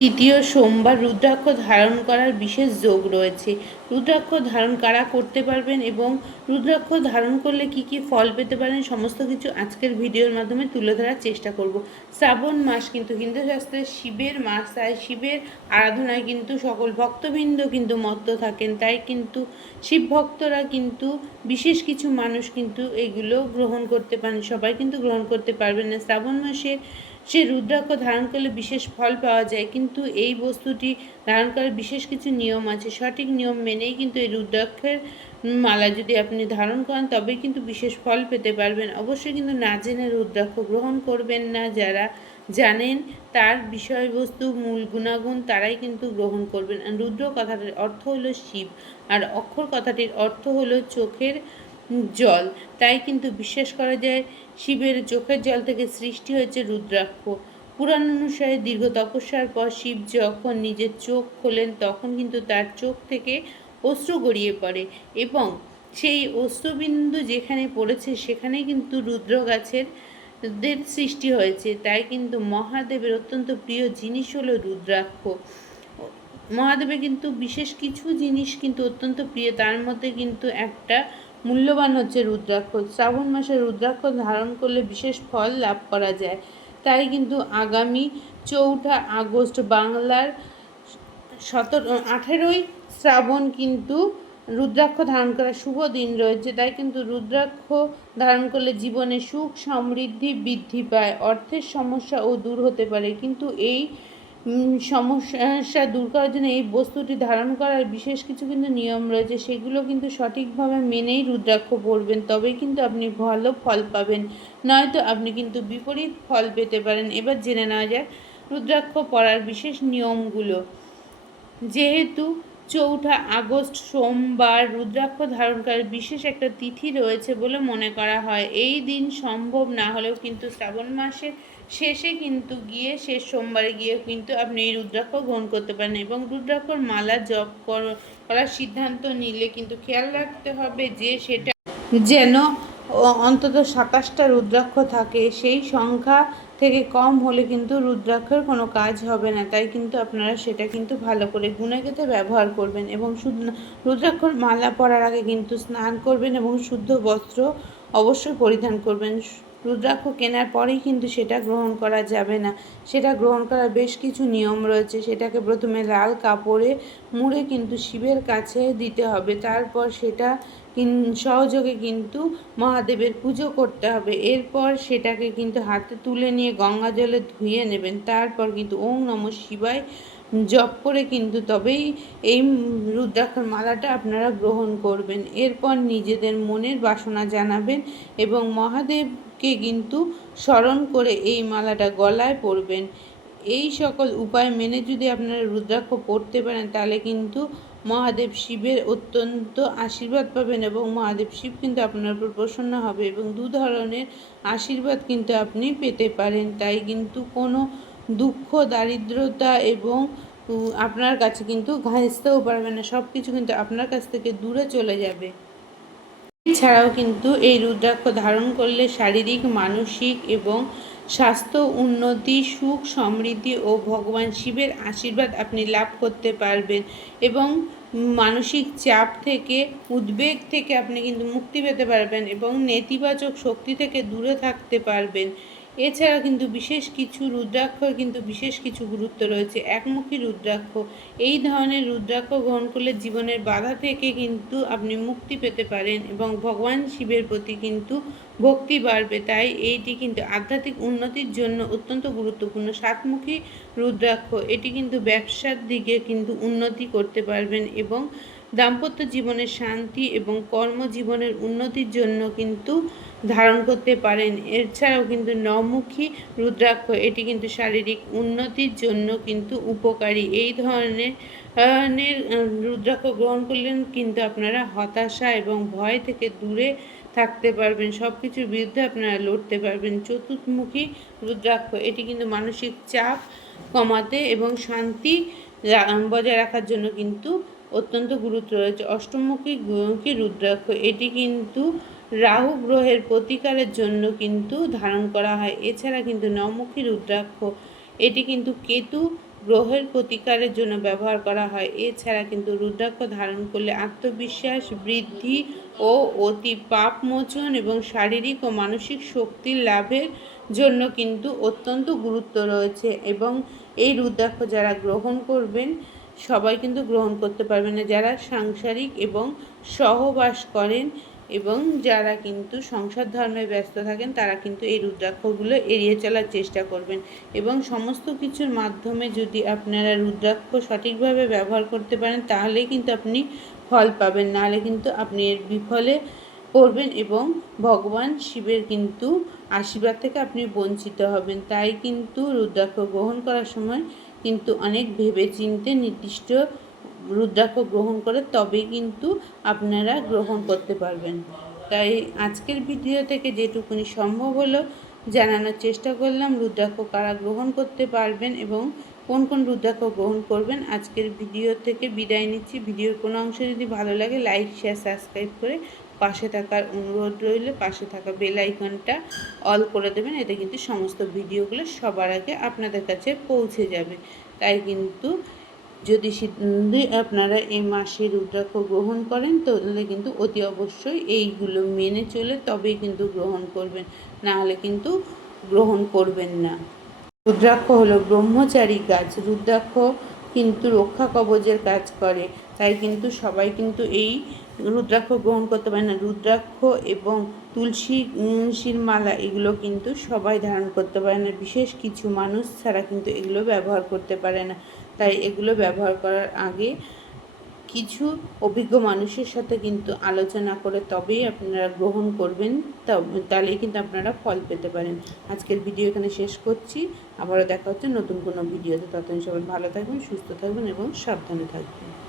তৃতীয় সোমবার রুদ্রাক্ষ ধারণ করার বিশেষ যোগ রয়েছে। রুদ্রাক্ষ ধারণ কারা করতে পারবেন এবং রুদ্রাক্ষ ধারণ করলে কি কি ফল পেতে পারেন, সমস্ত কিছু আজকের ভিডিওর মাধ্যমে তুলে ধরার চেষ্টা করব। শ্রাবণ মাস কিন্তু হিন্দু শাস্ত্রে শিবের মাস, তাই শিবের আরাধনায় কিন্তু সকল ভক্তবৃন্দ কিন্তু মত্ত থাকেন। তাই কিন্তু শিব ভক্তরা কিন্তু বিশেষ কিছু মানুষ কিন্তু এগুলো গ্রহণ করতে পারেন, সবাই কিন্তু গ্রহণ করতে পারবেন না। শ্রাবণ মাসে সে রুদ্রাক্ষ ধারণ করলে বিশেষ ফল পাওয়া যায়, কিন্তু এই বস্তুটি ধারণ করার বিশেষ কিছু নিয়ম আছে। সঠিক নিয়ম মেনেই কিন্তু এই রুদ্রাক্ষের মালা যদি আপনি ধারণ করেন তবেই কিন্তু বিশেষ ফল পেতে পারবেন। অবশ্যই কিন্তু না জেনে রুদ্রাক্ষ গ্রহণ করবেন না। যারা জানেন তার বিষয়বস্তু, মূল গুণাগুণ, তারাই কিন্তু গ্রহণ করবেন। রুদ্র কথাটির অর্থ হলো শিব, আর অক্ষর কথাটির অর্থ হলো চোখের জল। তাই কিন্তু বিশ্বাস করা যায় শিবের চোখের জল থেকে সৃষ্টি হয়েছে রুদ্রাক্ষ। পুরাণ অনুসারে দীর্ঘ তপস্যার পর শিব যখন নিজের চোখ খোলেন, তখন কিন্তু তার চোখ থেকে অশ্রু গড়িয়ে পড়ে এবং সেই অশ্রুবিন্দু যেখানে পড়েছে, সেখানে কিন্তু রুদ্র গাছের দের সৃষ্টি হয়েছে। তাই কিন্তু মহাদেবের অত্যন্ত প্রিয় জিনিস হলো রুদ্রাক্ষ। মহাদেবের কিন্তু বিশেষ কিছু জিনিস কিন্তু অত্যন্ত প্রিয়। তার মধ্যে কিন্তু একটা মূল্যবান হচ্ছে রুদ্রাক্ষ। শ্রাবণ মাসে রুদ্রাক্ষ ধারণ করলে বিশেষ ফল লাভ করা যায়। তাই কিন্তু আগামী চৌঠা আগস্ট বাংলার সতেরো আঠেরোই শ্রাবণ কিন্তু রুদ্রাক্ষ ধারণ করার শুভ দিন রয়েছে। তাই কিন্তু রুদ্রাক্ষ ধারণ করলে জীবনে সুখ সমৃদ্ধি বৃদ্ধি পায়। অর্থের সমস্যা ও দূর হতে পারে। কিন্তু এই সমস্যা দূর করার জন্য এই বস্তুটি ধারণ করার বিশেষ কিছু কিন্তু নিয়ম রয়েছে, সেগুলো কিন্তু সঠিকভাবে মেনেই রুদ্রাক্ষ পরবেন তবেই কিন্তু আপনি ভালো ফল পাবেন। নয়তো আপনি কিন্তু বিপরীত ফল পেতে পারেন। এবার জেনে নেওয়া যাক রুদ্রাক্ষ পরার বিশেষ নিয়মগুলো। যেহেতু চৌঠা আগস্ট সোমবার রুদ্রাক্ষ ধারণ করার বিশেষ একটা তিথি রয়েছে বলে মনে করা হয়, এই দিন সম্ভব না হলেও কিন্তু শ্রাবণ মাসের শেষে কিন্তু গিয়ে, শেষ সোমবারে গিয়ে কিন্তু আপনি এই রুদ্রাক্ষ গ্রহণ করতে পারেন এবং রুদ্রাক্ষর মালা জপ করার সিদ্ধান্ত নিলে কিন্তু খেয়াল রাখতে হবে যে সেটা যেন অন্তত সাতাশটা রুদ্রাক্ষ থাকে। সেই সংখ্যা থেকে কম হলে কিন্তু রুদ্রাক্ষের কোনো কাজ হবে না। তাই কিন্তু আপনারা সেটা কিন্তু ভালো করে গুনে গেতে ব্যবহার করবেন এবং শুদ্ধ রুদ্রাক্ষর মালা পরার আগে কিন্তু স্নান করবেন এবং শুদ্ধ বস্ত্র অবশ্যই পরিধান করবেন। রুদ্রাক্ষ কেনার পরেই কিন্তু সেটা গ্রহণ করা যাবে না। সেটা গ্রহণ করার বেশ কিছু নিয়ম রয়েছে। সেটাকে প্রথমে লাল কাপড়ে মুড়ে কিন্তু শিবের কাছে দিতে হবে। তারপর সেটা সহযোগে কিন্তু মহাদেবের পুজো করতে হবে। এরপর সেটাকে কিন্তু হাতে তুলে নিয়ে গঙ্গা জলে ধুয়ে নেবেন। তারপর কিন্তু ওং নম শিবায় জপ করে কিন্তু তবেই এই রুদ্রাক্ষর মালাটা আপনারা গ্রহণ করবেন। এরপর নিজেদের মনের বাসনা জানাবেন এবং মহাদেবকে কিন্তু স্মরণ করে এই মালাটা গলায় পরবেন। এই সকল উপায় মেনে যদি আপনারা রুদ্রাক্ষ পড়তে পারেন, তাহলে কিন্তু মহাদেব শিবের অত্যন্ত আশীর্বাদ পাবেন এবং মহাদেব শিব কিন্তু আপনার উপর প্রসন্ন হবে এবং দু ধরনের আশীর্বাদ কিন্তু আপনি পেতে পারেন। তাই কিন্তু কোনো দুঃখ, দারিদ্রতা এবং আপনার কাছে কিন্তু ঘাঁচতেও পারবে না। সব কিছু কিন্তু আপনার কাছ থেকে দূরে চলে যাবে। এছাড়াও কিন্তু এই রুদ্রাক্ষ ধারণ করলে শারীরিক, মানসিক এবং স্বাস্থ্য উন্নতি, সুখ, সমৃদ্ধি ও ভগবান শিবের আশীর্বাদ আপনি লাভ করতে পারবেন এবং মানসিক চাপ থেকে, উদ্বেগ থেকে আপনি কিন্তু মুক্তি পেতে পারবেন এবং নেতিবাচক শক্তি থেকে দূরে থাকতে পারবেন। এছাড়া কিন্তু বিশেষ কিছু রুদ্রাক্ষর কিন্তু বিশেষ কিছু গুরুত্ব রয়েছে। একমুখী রুদ্রাক্ষ, এই ধরনের রুদ্রাক্ষ গ্রহণ করলে জীবনের বাধা থেকে কিন্তু আপনি মুক্তি পেতে পারেন এবং ভগবান শিবের প্রতি কিন্তু ভক্তি বাড়বে। তাই এইটি কিন্তু আধ্যাত্মিক উন্নতির জন্য অত্যন্ত গুরুত্বপূর্ণ। সাতমুখী রুদ্রাক্ষ, এটি কিন্তু ব্যবসার দিকে কিন্তু উন্নতি করতে পারবেন এবং দাম্পত্য জীবনের শান্তি এবং কর্মজীবনের উন্নতির জন্য কিন্তু ধারণ করতে পারেন। এছাড়াও কিন্তু নমুখী রুদ্রাক্ষ, এটি কিন্তু শারীরিক উন্নতির জন্য কিন্তু উপকারী। এই ধরনের রুদ্রাক্ষ গ্রহণ করলেন কিন্তু আপনারা হতাশা এবং ভয় থেকে দূরে থাকতে পারবেন। সব কিছুর বিরুদ্ধে আপনারা লড়তে পারবেন। চতুর্মুখী রুদ্রাক্ষ, এটি কিন্তু মানসিক চাপ কমাতে এবং শান্তি বজায় রাখার জন্য কিন্তু অত্যন্ত গুরুত্ব রয়েছে। অষ্টমুখী কি রুদ্রাক্ষ? এটি কিন্তু রাহু গ্রহের প্রতিকারের জন্য কিন্তু ধারণ করা হয়। এছাড়া কিন্তু নমুখী রুদ্রাক্ষ, এটি কিন্তু কেতু গ্রহের প্রতিকারের জন্য ব্যবহার করা হয়। এছাড়া কিন্তু রুদ্রাক্ষ ধারণ করলে আত্মবিশ্বাস বৃদ্ধি ও অতি পাপ মোচন এবং শারীরিক ও মানসিক শক্তি লাভের জন্য কিন্তু অত্যন্ত গুরুত্ব রয়েছে। এবং এই রুদ্রাক্ষ যারা গ্রহণ করবেন সবাই কিন্তু গ্রহণ করতে পারবে না। যারা সাংসারিক এবং সহবাস করেন এবং যারা কিন্তু সংসার ধর্মে ব্যস্ত থাকেন, তারা কিন্তু এই রুদ্রাক্ষগুলো এড়িয়ে চলার চেষ্টা করবেন এবং সমস্ত কিছুর মাধ্যমে যদি আপনারা রুদ্রাক্ষ সঠিকভাবে ব্যবহার করতে পারেন তাহলেই কিন্তু আপনি ফল পাবেন। নাহলে কিন্তু আপনি এর বিফলে করবেন এবং ভগবান শিবের কিন্তু আশীর্বাদ থেকে আপনি বঞ্চিত হবেন। তাই কিন্তু রুদ্রাক্ষ গ্রহণ করার সময় কিন্তু অনেক ভেবে চিনতে নির্দিষ্ট রুদ্রাক্ষ গ্রহণ করে তবেই কিন্তু আপনারা গ্রহণ করতে পারবেন। তাই আজকের ভিডিও থেকে যেটুকুনি সম্ভব হলো, জানানোর চেষ্টা করলাম রুদ্রাক্ষ কারা গ্রহণ করতে পারবেন এবং কোন কোন রুদ্রাক্ষ গ্রহণ করবেন। আজকের ভিডিও থেকে বিদায় নিচ্ছি। ভিডিওর কোনো অংশ যদি ভালো লাগে, লাইক, শেয়ার, সাবস্ক্রাইব করে পাশে থাকার অনুরোধ রইলে, পাশে থাকা বেল আইকনটা অল করে দেবেন এতে কিন্তু সমস্ত ভিডিওগুলো সবার আগে আপনাদের কাছে পৌঁছে যাবে। তাই কিন্তু যদি আপনারা এই মাসে রুদ্রাক্ষ গ্রহণ করেন, তাহলে কিন্তু অতি অবশ্যই এইগুলো মেনে চলে তবেই কিন্তু গ্রহণ করবেন, না হলে কিন্তু গ্রহণ করবেন না। রুদ্রাক্ষ হলো ব্রহ্মচারী গাছ, রুদ্রাক্ষ কিন্তু রক্ষা কবচের কাজ করে, তাই কিন্তু সবাই কিন্তু এই রুদ্রাক্ষ গ্রহণ করতে পারে না। রুদ্রাক্ষ এবং তুলসী শির মালা এগুলো কিন্তু সবাই ধারণ করতে পারে না। বিশেষ কিছু মানুষ ছাড়া কিন্তু এগুলো ব্যবহার করতে পারে না। তাই এগুলো ব্যবহার করার আগে কিছু অভিজ্ঞ মানুষের সাথে কিন্তু আলোচনা করে তবেই আপনারা গ্রহণ করবেন। তাহলেই কিন্তু আপনারা ফল পেতে পারেন। আজকের ভিডিও এখানে শেষ করছি। আবারও দেখা হচ্ছে নতুন কোনো ভিডিওতে। ততদিন সবাই ভালো থাকবেন, সুস্থ থাকবেন এবং সাবধানে থাকবেন।